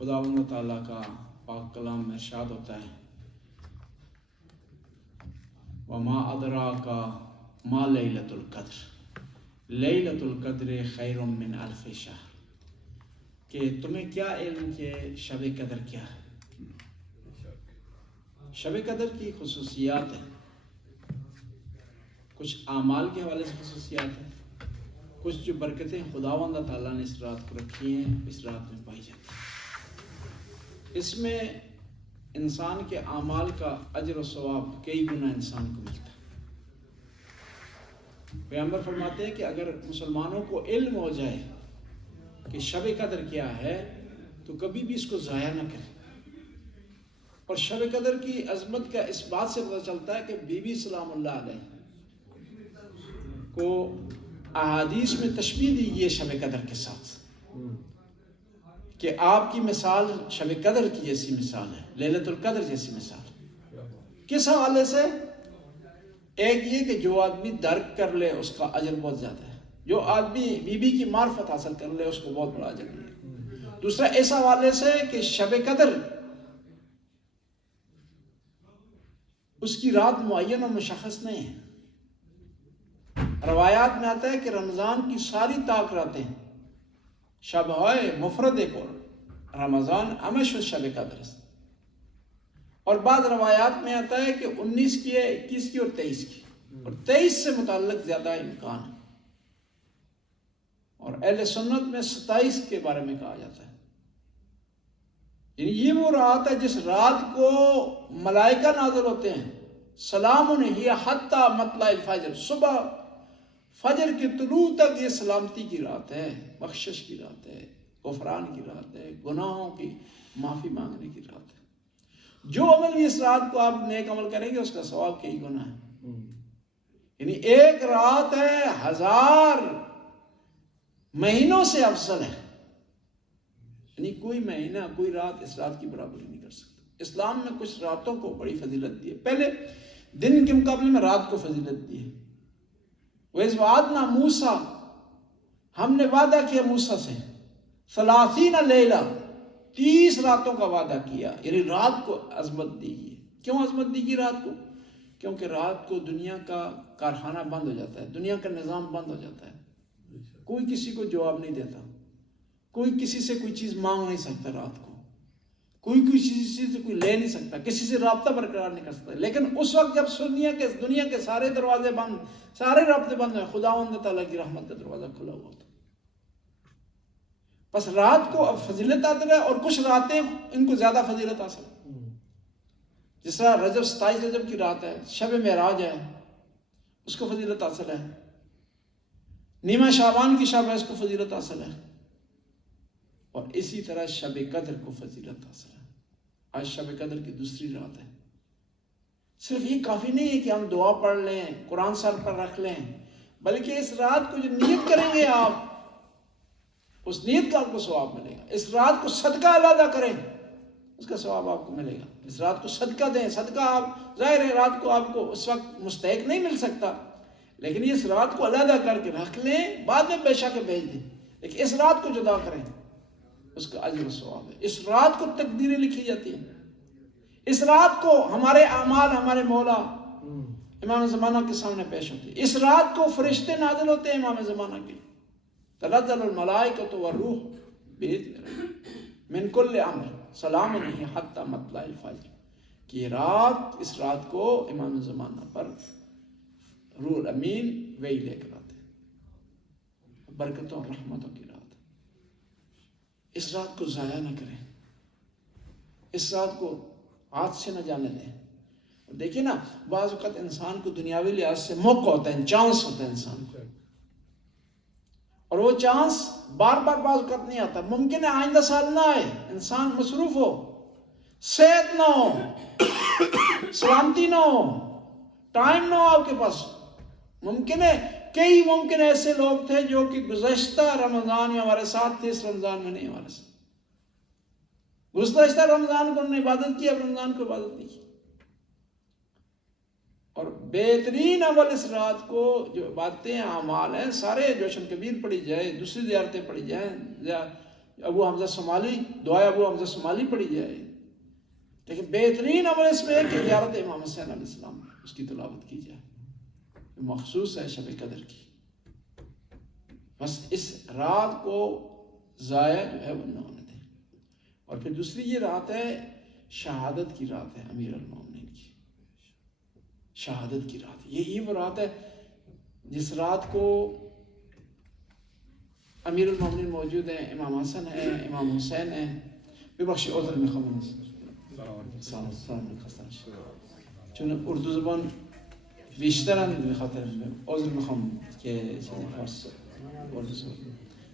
خداوند تعالیٰ کا پاک کلام میں ارشاد ہوتا ہے وما ادراک ما لیلۃ القدر لیلۃ القدر خیر من الف شہر، کہ تمہیں کیا علم کہ شب قدر کیا ہے۔ شب قدر کی خصوصیات ہیں، کچھ اعمال کے حوالے سے خصوصیات ہیں، کچھ جو برکتیں خداوند تعالیٰ نے اس رات کو رکھی ہیں اس رات میں پائی جاتی ہیں۔ اس میں انسان کے اعمال کا اجر و ثواب کئی گنا انسان کو ملتا ہے۔ پیغمبر فرماتے ہیں کہ اگر مسلمانوں کو علم ہو جائے کہ شب قدر کیا ہے تو کبھی بھی اس کو ضائع نہ کرے۔ اور شب قدر کی عظمت کا اس بات سے پتہ چلتا ہے کہ بی بی سلام اللہ علیہ کو احادیث میں تشبیہ دی گئی ہے شب قدر کے ساتھ، کہ آپ کی مثال شب قدر کی جیسی مثال ہے، لیلۃ القدر جیسی مثال۔ کس حوالے سے؟ ایک یہ کہ جو آدمی درک کر لے اس کا اجر بہت زیادہ ہے، جو آدمی بی بی کی معرفت حاصل کر لے اس کو بہت بڑا اجر ملے۔ دوسرا اس حوالے سے کہ شب قدر اس کی رات معین اور مشخص نہیں ہے۔ روایات میں آتا ہے کہ رمضان کی ساری طاق راتیں شب ہوئے مفرد کو رمضان ہمیشہ شب قدر ہے۔ اور بعض روایات میں آتا ہے کہ 19 کی ہے، 21 کی اور 23 کی، اور 23 سے متعلق زیادہ امکان ہے، اور اہل سنت میں 27 کے بارے میں کہا جاتا ہے۔ یعنی یہ وہ رات ہے جس رات کو ملائکہ نازل ہوتے ہیں، سلام ہی حتی مطلع الفجر، صبح فجر کے طلوع تک یہ سلامتی کی رات ہے، بخشش کی رات ہے، غفران کی رات ہے، گناہوں کی معافی مانگنے کی رات ہے۔ جو عمل بھی اس رات کو آپ نیک عمل کریں گے اس کا ثواب کئی گنا ہے۔ یعنی ایک رات ہے 1000 مہینوں سے افضل ہے۔ یعنی کوئی مہینہ کوئی رات اس رات کی برابری نہیں کر سکتا۔ اسلام میں کچھ راتوں کو بڑی فضیلت دی ہے، پہلے دن کے مقابلے میں رات کو فضیلت دی ہے۔ وَإِذْ وَعَدْنَا مُوسَىٰ، ہم نے وعدہ کیا موسیٰ سے 30 لیلہ، 30 راتوں کا وعدہ کیا، یعنی رات کو عظمت دی گئی۔ کیوں عظمت دی گئی رات کو؟ کیونکہ رات کو دنیا کا کارخانہ بند ہو جاتا ہے، دنیا کا نظام بند ہو جاتا ہے، کوئی کسی کو جواب نہیں دیتا، کوئی کسی سے کوئی چیز مانگ نہیں سکتا، رات کو کوئی کسی سے کوئی لے نہیں سکتا، کسی سے رابطہ برقرار نہیں کر سکتا۔ لیکن اس وقت جب دنیا کے سارے دروازے بند، سارے رابطے بند ہیں، خداوند تعالیٰ کی رحمت کا دروازہ کھلا ہوا ہوتا۔ بس رات کو اب فضیلت حاصل ہے، اور کچھ راتیں ان کو زیادہ فضیلت حاصل ہے۔ جس طرح رجب 27 رجب کی رات ہے، شب معراج ہے، اس کو فضیلت حاصل ہے۔ نیمہ شعبان کی شب ہے، اس کو فضیلت حاصل ہے۔ اور اسی طرح شب قدر کو فضیلت حاصل ہے۔ آج شب قدر کی دوسری رات ہے۔ صرف یہ کافی نہیں ہے کہ ہم دعا پڑھ لیں، قرآن سر پر رکھ لیں، بلکہ اس رات کو جو نیت کریں گے آپ، اس نیت کا آپ کو ثواب ملے گا۔ اس رات کو صدقہ علیحدہ کریں، اس کا ثواب آپ کو ملے گا۔ اس رات کو صدقہ دیں، صدقہ آپ ظاہر ہے رات کو آپ کو اس وقت مستحق نہیں مل سکتا، لیکن اس رات کو علیحدہ کر کے رکھ لیں، بعد میں بے شک بھیج دیں، لیکن اس رات کو جدا کریں، اس کا اجر و ثواب ہے۔ اس رات کو تقدیریں لکھی جاتی ہیں، اس رات کو ہمارے اعمال ہمارے مولا امام زمانہ کے سامنے پیش ہوتے ہیں۔ اس رات کو فرشتے نازل ہوتے ہیں امام زمانہ کے، تنزل الملائکۃ والروح بإذن ربهم من کل امر سلام ہی حتی مطلع الفجر، کہ رات، اس رات کو امام زمانہ پر روح الامین وہی لے کر آتے ہیں، برکتوں اور رحمتوں کی رات۔ اس رات کو ضائع نہ کریں، اس رات کو ہاتھ سے نہ جانے دیں۔ دیکھیں نا، بعض اوقات انسان کو دنیاوی لحاظ سے موقع ہوتا ہے، چانس ہوتا ہے انسان کو، اور وہ چانس بار بار بعض اوقات نہیں آتا۔ ممکن ہے آئندہ سال نہ آئے، انسان مصروف ہو، صحت نہ ہو، سلامتی نہ ہو، ٹائم نہ ہو آپ کے پاس۔ ممکن ہے کئی ممکن ایسے لوگ تھے جو کہ گزشتہ رمضان میں ہمارے ساتھ تھے، اس رمضان میں نہیں ہمارے ساتھ۔ گزشتہ رمضان کو انہوں نے عبادت کی، اب رمضان کو عبادت نہیں کی۔ اور بہترین عمل اس رات کو، جو باتیں اعمال ہیں، سارے جوشن کبیر پڑھی جائے، دوسری زیارتیں پڑھی جائیں، ابو حمزہ صومالی، دعائے ابو حمزہ صومالی پڑھی جائے، لیکن بہترین عمل اس میں ہے کہ زیارت امام حسین علیہ السلام اس کی تلاوت کی جائے، مخصوص ہے شب قدر کی. بس اس رات کو ضائع جو ہے وہ نہ ہونے دیں. اور پھر دوسری یہ رات ہے شہادت کی رات ہے امیر المومنین کی، شہادت کی رات. یہ وہ رات ہے جس رات کو امیر المومنین موجود ہیں، امام حسن ہے، امام حسین ہے. ببخش عذر میخوام چون اردو زبان بیشترن بخاطر عذر میخوام که فارس اردو زبان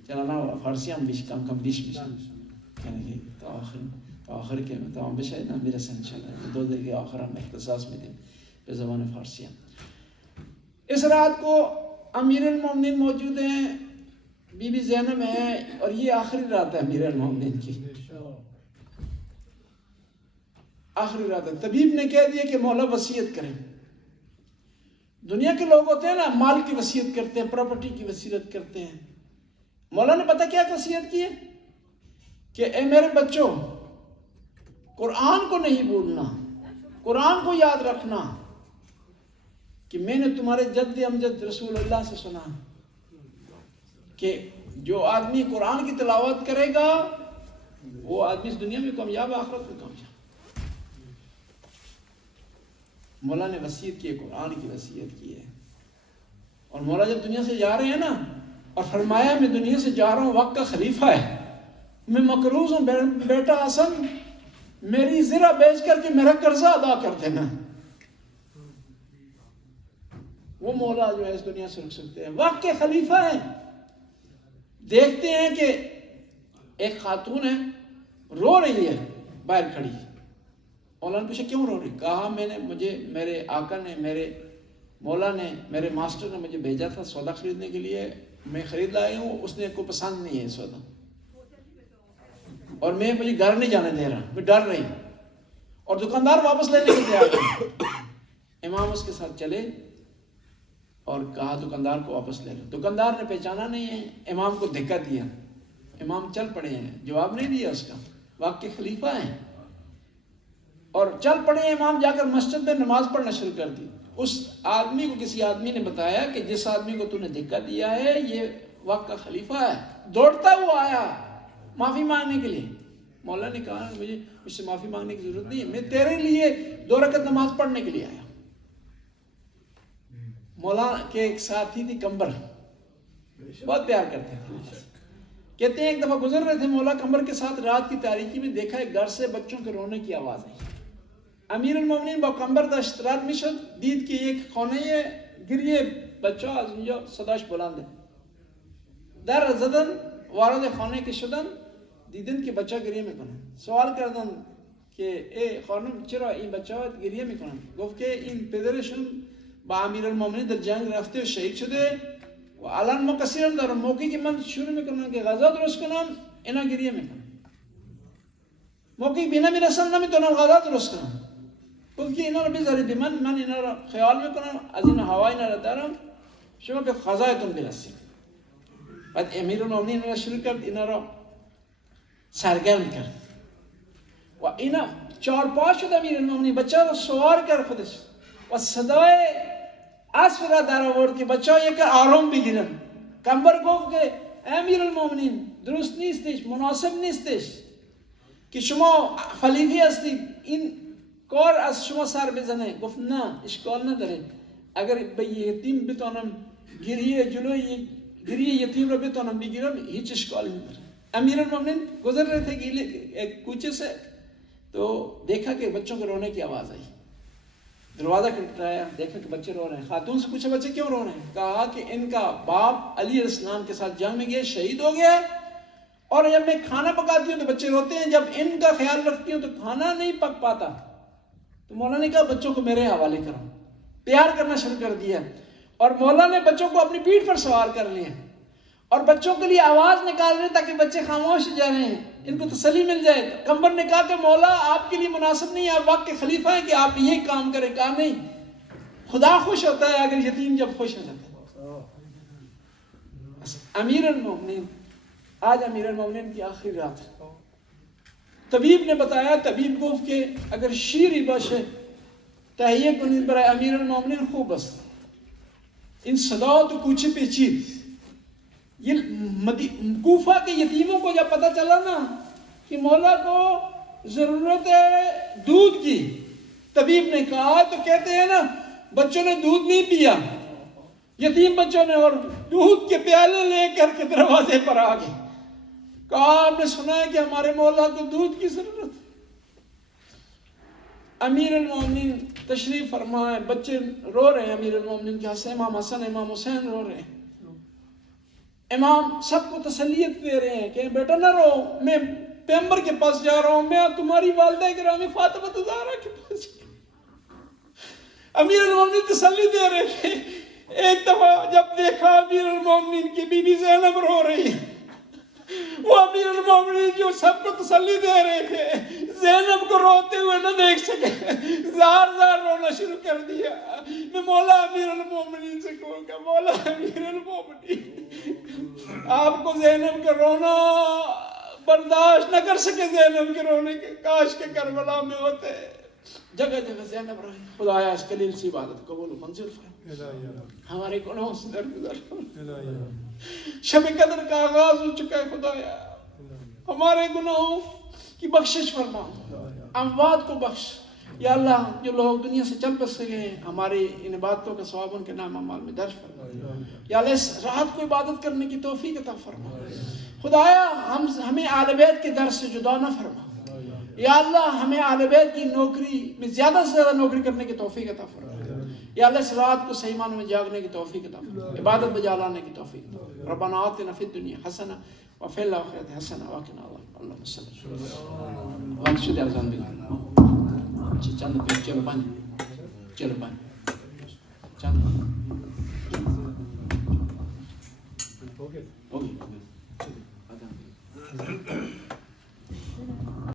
چنانه فارسی هم کم بیش میشن، یعنی تا آخر که تمام بشه اینا میرسن انشاءالله. 2 دقیقه آخر هم اختصاص میدیم به زبان فارسی هم. اس رات کو امیر المومنین موجود ہیں، بی بی زینب ہے، اور یہ آخری رات ہے امیر المومنین کی، آخری رات ہے. طبیب نے کہہ دیا کہ مولا وصیت کریں. دنیا کے لوگ ہوتے ہیں نا، مال کی وصیت کرتے ہیں، پراپرٹی کی وصیت کرتے ہیں. مولا نے پتہ کیا وصیت کی ہے کہ اے میرے بچوں، قرآن کو نہیں بھولنا، قرآن کو یاد رکھنا کہ میں نے تمہارے جد امجد رسول اللہ سے سنا کہ جو آدمی قرآن کی تلاوت کرے گا وہ آدمی اس دنیا میں کامیاب، آخرت میں کامیاب. مولا نے وصیت کی ہے، قرآن کی وصیت کی ہے. اور مولا جب دنیا سے جا رہے ہیں نا، اور فرمایا میں دنیا سے جا رہا ہوں، وقت کا خلیفہ ہے، میں مقروض ہوں، بیٹا حسن میری زرہ بیچ کر کے میرا قرضہ ادا کر دینا. وہ مولا جو ہے اس دنیا سے رک سکتے ہیں، وقت کے خلیفہ ہیں. دیکھتے ہیں کہ ایک خاتون ہے، رو رہی ہے باہر کھڑی. مولا نے پوچھا کیوں رو رہی؟ کہا میں نے میرے آقا نے، میرے مولا نے، میرے ماسٹر نے مجھے بھیجا تھا سودا خریدنے کے لیے، میں خرید لائی ہوں، اس نے کو پسند نہیں ہے سودا، اور مجھے گھر نہیں جانے دے رہا، میں ڈر رہی ہوں. اور دکاندار واپس لینے کے تیار ہے. امام اس کے ساتھ چلے اور کہا دکاندار کو واپس لے لو. دکاندار نے پہچانا نہیں ہے، امام کو دھکا دیا. امام چل پڑے ہیں، جواب نہیں دیا اس کا، واقعی خلیفہ ہیں. اور چل پڑے ہیں امام، جا کر مسجد میں نماز پڑھنا شروع کر دی. اس آدمی کو کسی آدمی نے بتایا کہ جس آدمی کو تو نے دھکا دیا ہے یہ وقت کا خلیفہ ہے. دوڑتا ہوا آیا معافی مانگنے کے لیے. مولا نے کہا مجھ سے معافی مانگنے کی ضرورت نہیں ہے، میں تیرے لیے 2 رکعت نماز پڑھنے کے لیے آیا. مولا کے ایک ساتھی تھی کمبر، بہت پیار کرتے تھے. کہتے ہیں ایک دفعہ گزر رہے تھے مولا کمبر کے ساتھ، رات کی تاریکی میں دیکھا ایک گھر سے بچوں کے رونے کی آواز آئی. امیر المومنین با کمبر دا اشتراک میشد، دید که یک خانه گریه بچه ها از اونجا صداش بلنده. در زدن، وارد خانه که شدن دیدن که بچه گریه میکنن. سوال کردن که ای خانم چرا این بچه ها گریه میکنن؟ گفت که این پدرشون با امیر المومنین در جنگ رفته و شهید شده و الان ما کسی هم دارم، موقعی که من شروع میکنم که غذا درست کنم اینا گریه میکنن، موقعی بینا میرسن نمیتونم غذا درست کنم. گفت که اینا رو بذارید من اینا رو خیال میکنم، از این هوا اینا رو دارم، شما به غذایتون برسید. بعد امیر المومنین اینا شروع کرد اینا رو سرگرم کرد و اینا 4 شد. امیر المومنین بچه رو سوار کرد خودش و صدای اسب را در آورد که بچه ها یک آرام بگیرن. کمبر گفت که امیر المومنین درست نیستش، مناسب نیستش که شما خلیفه هستید این کار از شما سر بزنه. گفت نه اشکال نداره، اگر به یتیم بتونم جلوی گریه یتیم رو بتونم بگیرم هیچ اشکالی نداره. امیر المومنین گزر رہے تھے ایک کوچے سے تو دیکھا کہ بچوں کے رونے کی آواز آئی. دروازہ کھٹکھٹایا، دیکھا کہ بچے رو رہے ہیں. خاتون سے پوچھا بچے کیوں رو رہے ہیں؟ کہا کہ ان کا باپ علی علیہ السلام کے ساتھ جنگ میں گئے، شہید ہو گیا، اور جب میں کھانا پکاتی ہوں تو بچے روتے ہیں، جب ان کا خیال رکھتی ہوں تو کھانا نہیں پک پاتا. تو مولا نے کہا بچوں کو میرے حوالے کرو. پیار کرنا شروع کر دیا اور مولا نے بچوں کو اپنی پیٹھ پر سوار کر لیا اور بچوں کے لیے آواز نکال رہے تاکہ بچے خاموش ہو جا رہے ہیں، ان کو تسلی مل جائے. کمبر نے کہا کہ مولا آپ کے لیے مناسب نہیں ہے، آپ وقت کے خلیفہ ہیں کہ آپ یہ کام کریں. کہا نہیں، خدا خوش ہوتا ہے اگر یتیم جب خوش ہو جاتا ہے. امیر المومنین آج امیر المومنین کی آخری رات ہے. طبیب نے بتایا، طبیب گفت کہ اگر شیری باشه تهیه کنید برای امیر المومنین خوب است. این صدا تو کوچه پیچید. یہ کوفہ کے یتیموں کو جب پتہ چلا نا کہ مولا کو ضرورت ہے دودھ کی، طبیب نے کہا تو کہتے ہیں نا بچوں نے دودھ نہیں پیا، یتیم بچوں نے، اور دودھ کے پیالے لے کر کے دروازے پر آ گئے. کہا آپ نے سنا ہے کہ ہمارے مولا کو دودھ کی ضرورت ہے. امیر المومنین تشریف فرمائے، بچے رو رہے ہیں امیر المومنین کے، امام حسن امام حسین رو رہے ہیں. امام سب کو تسلیت دے رہے ہیں کہ بیٹا نہ رو، میں پیغمبر کے پاس جا رہا ہوں، میں تمہاری والدہ گرامی فاطمہ زہرا کے پاس جا رہا ہوں. امیر المومنین تسلی دے رہے تھے. ایک دفعہ جب دیکھا امیر المومنین کی بی بی زینب رو رہی ہے، وہ امیر المومنین جو سب کو تسلی دے رہے تھے، زینب کو روتے ہوئے نہ دیکھ سکے، زار زار رونا شروع کر دیا. میں مولا امیر المومنین سے کہوں گا، مولا امیر المومنین، آپ کو زینب کا رونا برداشت نہ کر سکے، زینب کے رونے کے، کاش کے کربلا میں ہوتے. جگہ جگہ زینب رہی. خدایا اس قلیل سی عبادت قبول و منظور فرما، ہمارے گناہوں سے درگزر فرما. شب قدر کا آغاز ہو چکا ہے، خدایا ہمارے گناہوں کی بخشش فرما، اموات کو بخش. یا اللہ جو لوگ دنیا سے چل بس گئے، ہماری ان عبادتوں کا ثواب ان کے نام اعمال میں درج فرما. یا اللہ اس رات کو عبادت کرنے کی توفیق عطا فرما. خدایا ہمیں آل بیت کے در سے جدا نہ فرما. یا اللہ ہمیں آل بیت کی نوکری میں زیادہ سے زیادہ نوکری کرنے کی توفیق عطا فرما. یا اللہ اس رات کو صحیح معنوں میں جاگنے کی توفیق عطا فرما، عبادت بجا لانے کی توفیق. ربنا آتنا فی الدنیا حسنہ وفی الآخرۃ حسنہ وقنا عذاب النار. اللہم صلی اللہ علیہ وسلم. وقت شد اذان بھی چند پہ چلو پانچ چند ہو گئی.